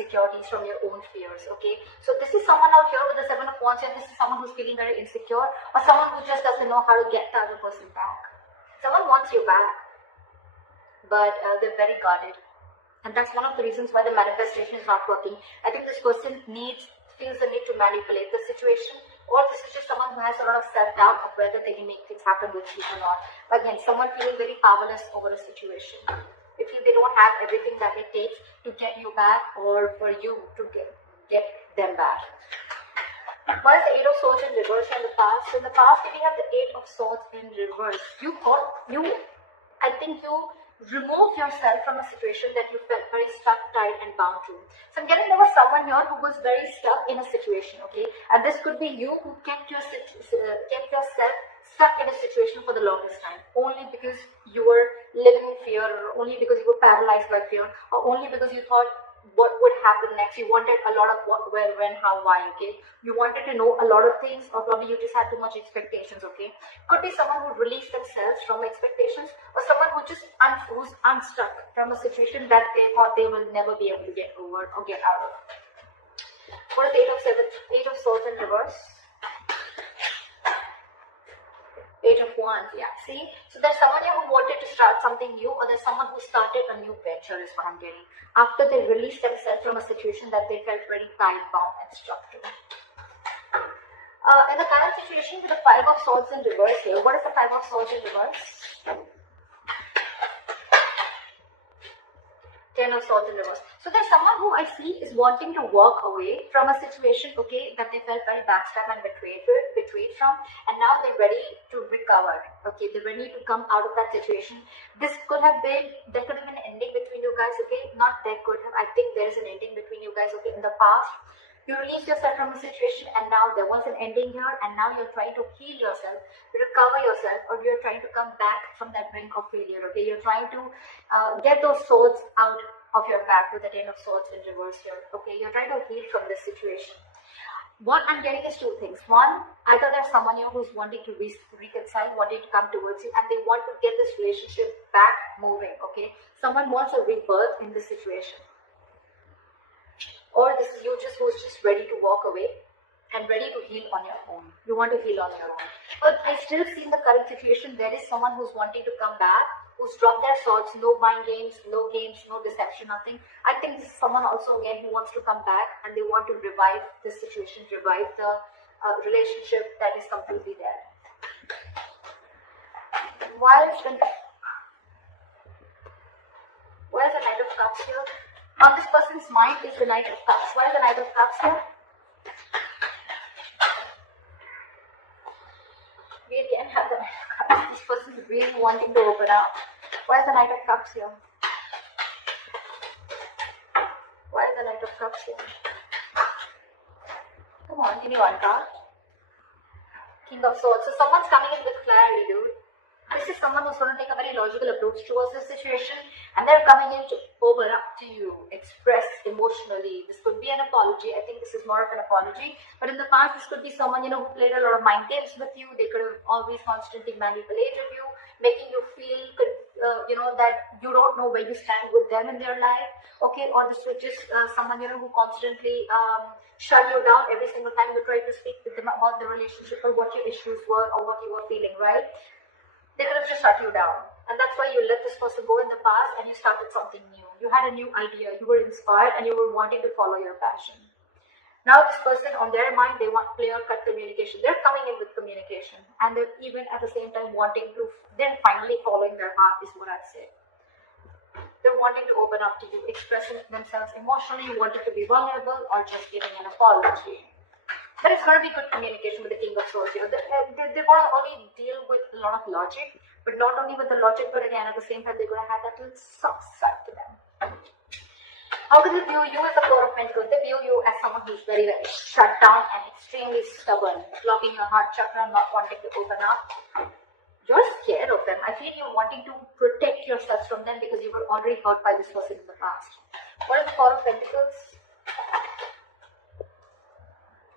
insecurities, from your own fears, okay? So this is someone out here with the Seven of Wands, and this is someone who's feeling very insecure, or someone who just doesn't know how to get the other person back. Someone wants you back, but they're very guarded. And that's one of the reasons why the manifestation is not working. I think this person feels the need to manipulate the situation, or this is just someone who has a lot of self-doubt of whether they can make things happen with you or not. Again, someone feeling very powerless over a situation. They feel they don't have everything that it takes to get you back, or for you to get them back. What is the Eight of Swords in reverse in the past? So in the past, we have the Eight of Swords in reverse. I think you remove yourself from a situation that you felt very stuck, tied, and bound to. So I'm getting there was someone here who was very stuck in a situation, okay? And this could be you who kept yourself stuck in a situation for the longest time, only because you were living in fear, or only because you were paralyzed by fear, or only because you thought what would happen next. You wanted a lot of what, where, when, how, why, okay? You wanted to know a lot of things, or probably you just had too much expectations, okay? Could be someone who released themselves from expectations, or someone who just who's unstuck from a situation that they thought they will never be able to get over or get out of. What is the Eight of Swords in reverse? Eight of Wands, yeah, see? So there's someone here who wanted to start something new, or there's someone who started a new venture is what I'm getting. After they released themselves from a situation that they felt very tied, bound, and stuck to. In the current situation with the Five of Swords in reverse here, what is the Five of Swords in reverse? Ten of Swords in reverse. So there's someone who I see is wanting to walk away from a situation, okay, that they felt very backstabbed and betrayed from, and now they're ready to recover, okay, they're ready to come out of that situation. There could have been an ending between you guys, okay, not there could have, I think there's an ending between you guys, okay. In the past, you released yourself from a situation, and now there was an ending here, and now you're trying to heal yourself, recover yourself, or you're trying to come back from that brink of failure, okay. You're trying to get those swords out of your back with the Ten of Swords in reverse here, okay. You're trying to heal from this situation. What I'm getting is two things. One, either there's someone here who's wanting to reconcile, wanting to come towards you, and they want to get this relationship back moving, okay. Someone wants a rebirth in this situation. Or this is you who's just ready to walk away and ready to heal on your own. You want to heal on your own. But I still see in the current situation, there is someone who's wanting to come back, who's dropped their swords, no mind games, no deception, nothing. I think this is someone also again who wants to come back, and they want to revive this situation, revive the relationship that is completely there. Why is the Knight of Cups here? On this person's mind is the Knight of Cups. Why is the Knight of Cups here? We again have the Knight of Cups. This person is really wanting to open up. Why is the Knight of Cups here? Why is the Knight of Cups here? Come on, give me one card. King of Swords. So someone's coming in with clarity, dude. This is someone who's going to take a very logical approach towards this situation, and they're coming in to open up to you, express emotionally. This could be an apology. I think this is more of an apology. But in the past, this could be someone, who played a lot of mind games with you. They could have always constantly manipulated you, making you feel, that you don't know where you stand with them in their life. Okay, or this was just someone, who constantly shut you down every single time you try to speak with them about the relationship or what your issues were or what you were feeling, right? They could have just shut you down. And that's why you let this person go in the past and you started something new. You had a new idea, you were inspired, and you were wanting to follow your passion. Now this person, on their mind, they want clear-cut communication. They're coming in with communication. And they're even at the same time they're finally following their heart is what I'd say. They're wanting to open up to you, expressing themselves emotionally, wanting to be vulnerable, or just giving an apology. But it's going to be good communication with the King of Swords here. They're going to only deal with a lot of logic, but not only with the logic, but again, at the same time, they're going to have that little soft side to them. How do they view you as the Four of Pentacles? They view you as someone who's very, very shut down and extremely stubborn, blocking your heart chakra, not wanting to open up. You're scared of them. I feel you're wanting to protect yourself from them because you were already hurt by this person in the past. What is the Four of Pentacles?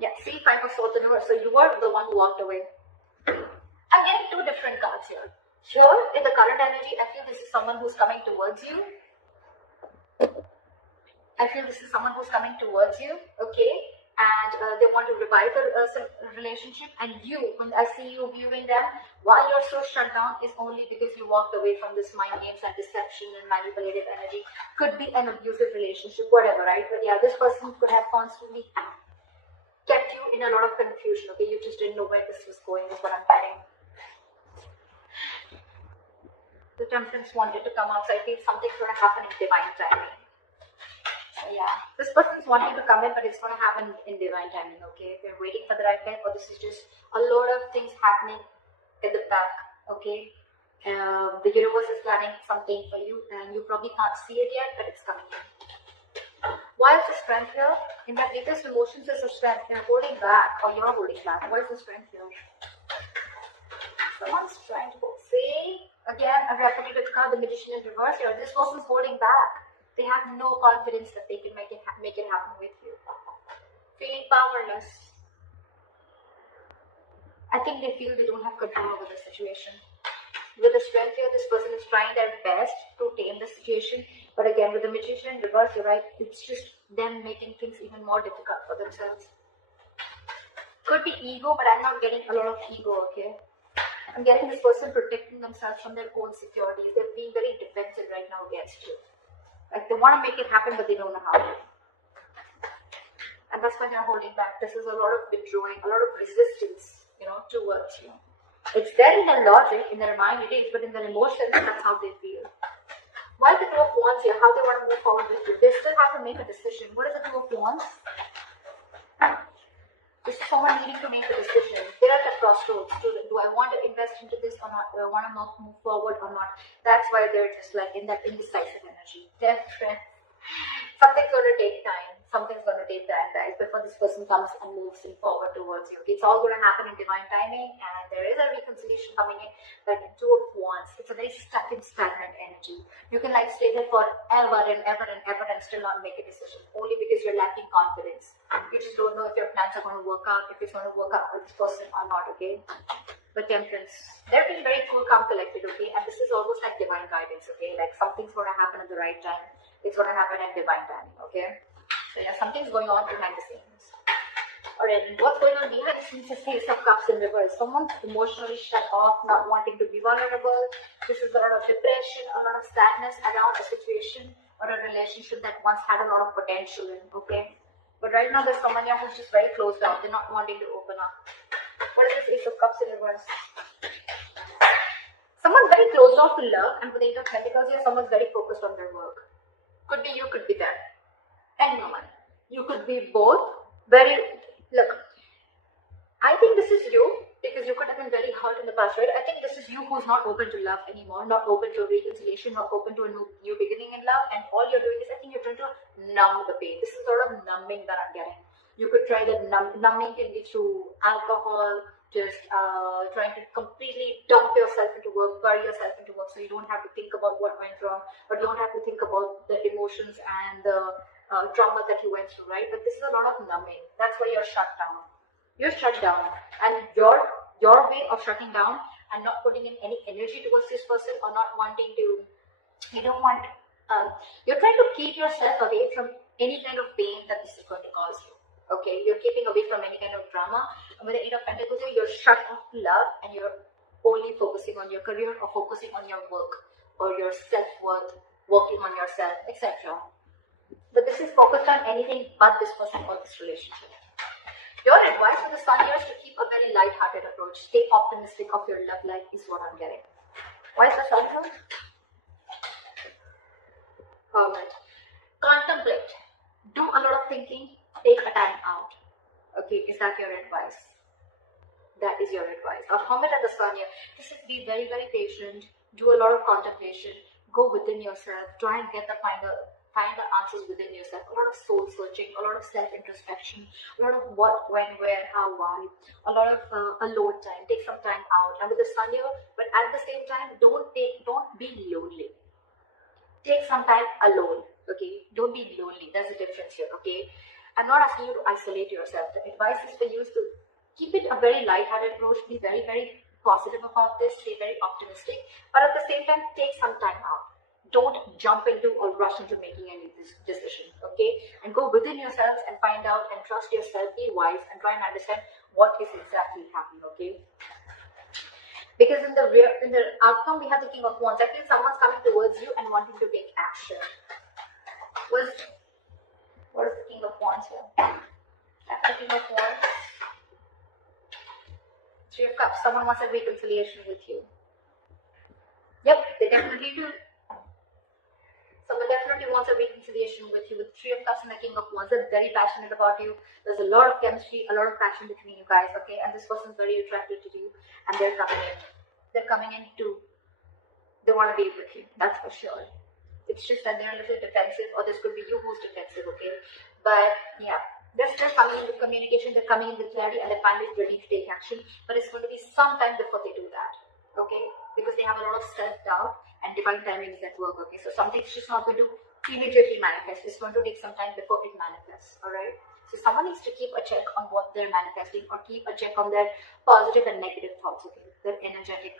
Yeah, see, Five of Swords in reverse. So you were the one who walked away. I'm getting two different cards here. Here, in the current energy, I feel this is someone who's coming towards you. I feel this is someone who's coming towards you, okay? And they want to revive the relationship, and you, when I see you viewing them, why you're so shut down is only because you walked away from this mind games and deception and manipulative energy. Could be an abusive relationship, whatever, right? But yeah, this person could have constantly kept you in a lot of confusion, okay? You just didn't know where this was going, is what I'm getting. The Temperance wanted to come out, so I feel something's going to happen in divine timing. Yeah, this person's wanting to come in, but it's going to happen in divine timing, okay? They're waiting for the right time, or this is just a lot of things happening at the back, okay? The universe is planning something for you, and you probably can't see it yet, but it's coming in. Why is the strength here? In that deepest emotions is the strength. They're holding back, or you're holding back. What is the strength here? Someone's trying to say, again, a repetitive card, the Magician in reverse here. This person's holding back. They have no confidence that they can make it happen with you. Feeling powerless. I think they feel they don't have control over the situation. With the strength here, this person is trying their best to tame the situation. But again, with the Magician in reverse, you're right, it's just them making things even more difficult for themselves. Could be ego, but I'm not getting a lot of ego, okay? I'm getting this person protecting themselves from their own securities. They're being very defensive right now against you. Like, they want to make it happen, but they don't know how. And that's why they're holding back. This is a lot of withdrawing, a lot of resistance, towards you. It's there in their logic, in their mind it is, but in their emotions, that's how they feel. Why the Two of Wands here? How they want to move forward with you? They still have to make a decision. What is the Two of Wands? This is someone needing to make a decision. They're at a crossroads. Do I want to invest into this or not? Do I want to move forward or not? That's why they're just like in that indecisive energy. Something's going to take time. Something's going to take time, guys, before this person comes and moves forward towards you. It's all going to happen in divine timing, and there is a reconciliation coming in. But in Two of Wands, it's a very stuck and stagnant energy. You can stay there forever and ever and ever and still not make a decision, only because you're lacking confidence. You just don't know if your plans are going to work out, if it's going to work out with this person or not, okay? But Temperance, they're being very cool, calm, collected, okay? And this is almost like divine guidance, okay? Like something's going to happen at the right time. It's going to happen at divine timing, okay? So yeah, something's going on behind the scenes. Alright, what's going on behind the scenes is Ace of Cups in reverse. Someone's emotionally shut off, not wanting to be vulnerable. This is a lot of depression, a lot of sadness around a situation or a relationship that once had a lot of potential in, okay? But right now there's someone here who's just very closed down. They're not wanting to open up. What is this Ace of Cups in reverse? Someone's very closed off to love, and with the Eight of Pentacles here, someone's very focused on their work. Could be you, could be them. Anyone. You could be both. Look, I think this is you, because you could have been very hurt in the past, right? I think this is you who's not open to love anymore, not open to reconciliation, not open to a new beginning in love, and all you're doing is, I think you're trying to numb the pain. This is sort of numbing that I'm getting. You could try that numbing can be through alcohol, just trying to completely dump yourself into work, bury yourself into work, so you don't have to think about what went wrong, or don't have to think about the emotions and the trauma that you went through, right? But this is a lot of numbing. That's why you're shut down. You're shut down, and your way of shutting down and not putting in any energy towards this person, or not wanting to, you're trying to keep yourself away from any kind of pain that this is going to cause you. Okay, you're keeping away from any kind of drama. And with the Eight of Pentacles, you're shut off to love, and you're only focusing on your career, or focusing on your work, or your self-worth, working on yourself, etc. But this is focused on anything but this person or this relationship. Your advice for the Sun here is to keep a very light-hearted approach. Stay optimistic of your love life is what I'm getting. Why is the Sun here? Alright. Contemplate. Do a lot of thinking. Take a time out. Okay, is that your advice? That is your advice. Or Hermit and the Sun here. This is be very, very patient. Do a lot of contemplation. Go within yourself. Try and find the answers within yourself. A lot of soul searching, a lot of self-introspection, a lot of what, when, where, how, why, a lot of alone time. Take some time out. And with the Sun here, but at the same time, don't be lonely. Take some time alone. Okay, don't be lonely. There's a difference here. Okay, I'm not asking you to isolate yourself. The advice is for you to keep it a very light-hearted approach. Be very, very positive about this. Be very optimistic, but at the same time, take some time out. don't jump into or rush into making any decisions, okay? And go within yourselves and find out and trust yourself, be wise, and try and understand what is exactly happening, okay? Because in the outcome, we have the King of Wands. I feel someone's coming towards you and wanting to take action. What is the King of Wands here? That's the King of Wands. Three of Cups. Someone wants a reconciliation with you. Yep, they definitely do. Someone definitely wants a reconciliation with you. With Three of Cups and the King of Wands, they're very passionate about you. There's a lot of chemistry, a lot of passion between you guys, okay? And this person's very attracted to you, and they're coming in. They're coming in too. They want to be with you, that's for sure. It's just that they're a little defensive, or this could be you who's defensive, okay? But yeah, they're still coming in with communication, they're coming in with clarity, and they're finally ready to take action. But it's going to be some time before they do that, okay? Because they have a lot of self-doubt and divine timing is at work, okay? So something's just not going to immediately manifest. It's going to take some time before it manifests, alright? So someone needs to keep a check on what they're manifesting, or keep a check on their positive and negative thoughts, okay? Their energetic,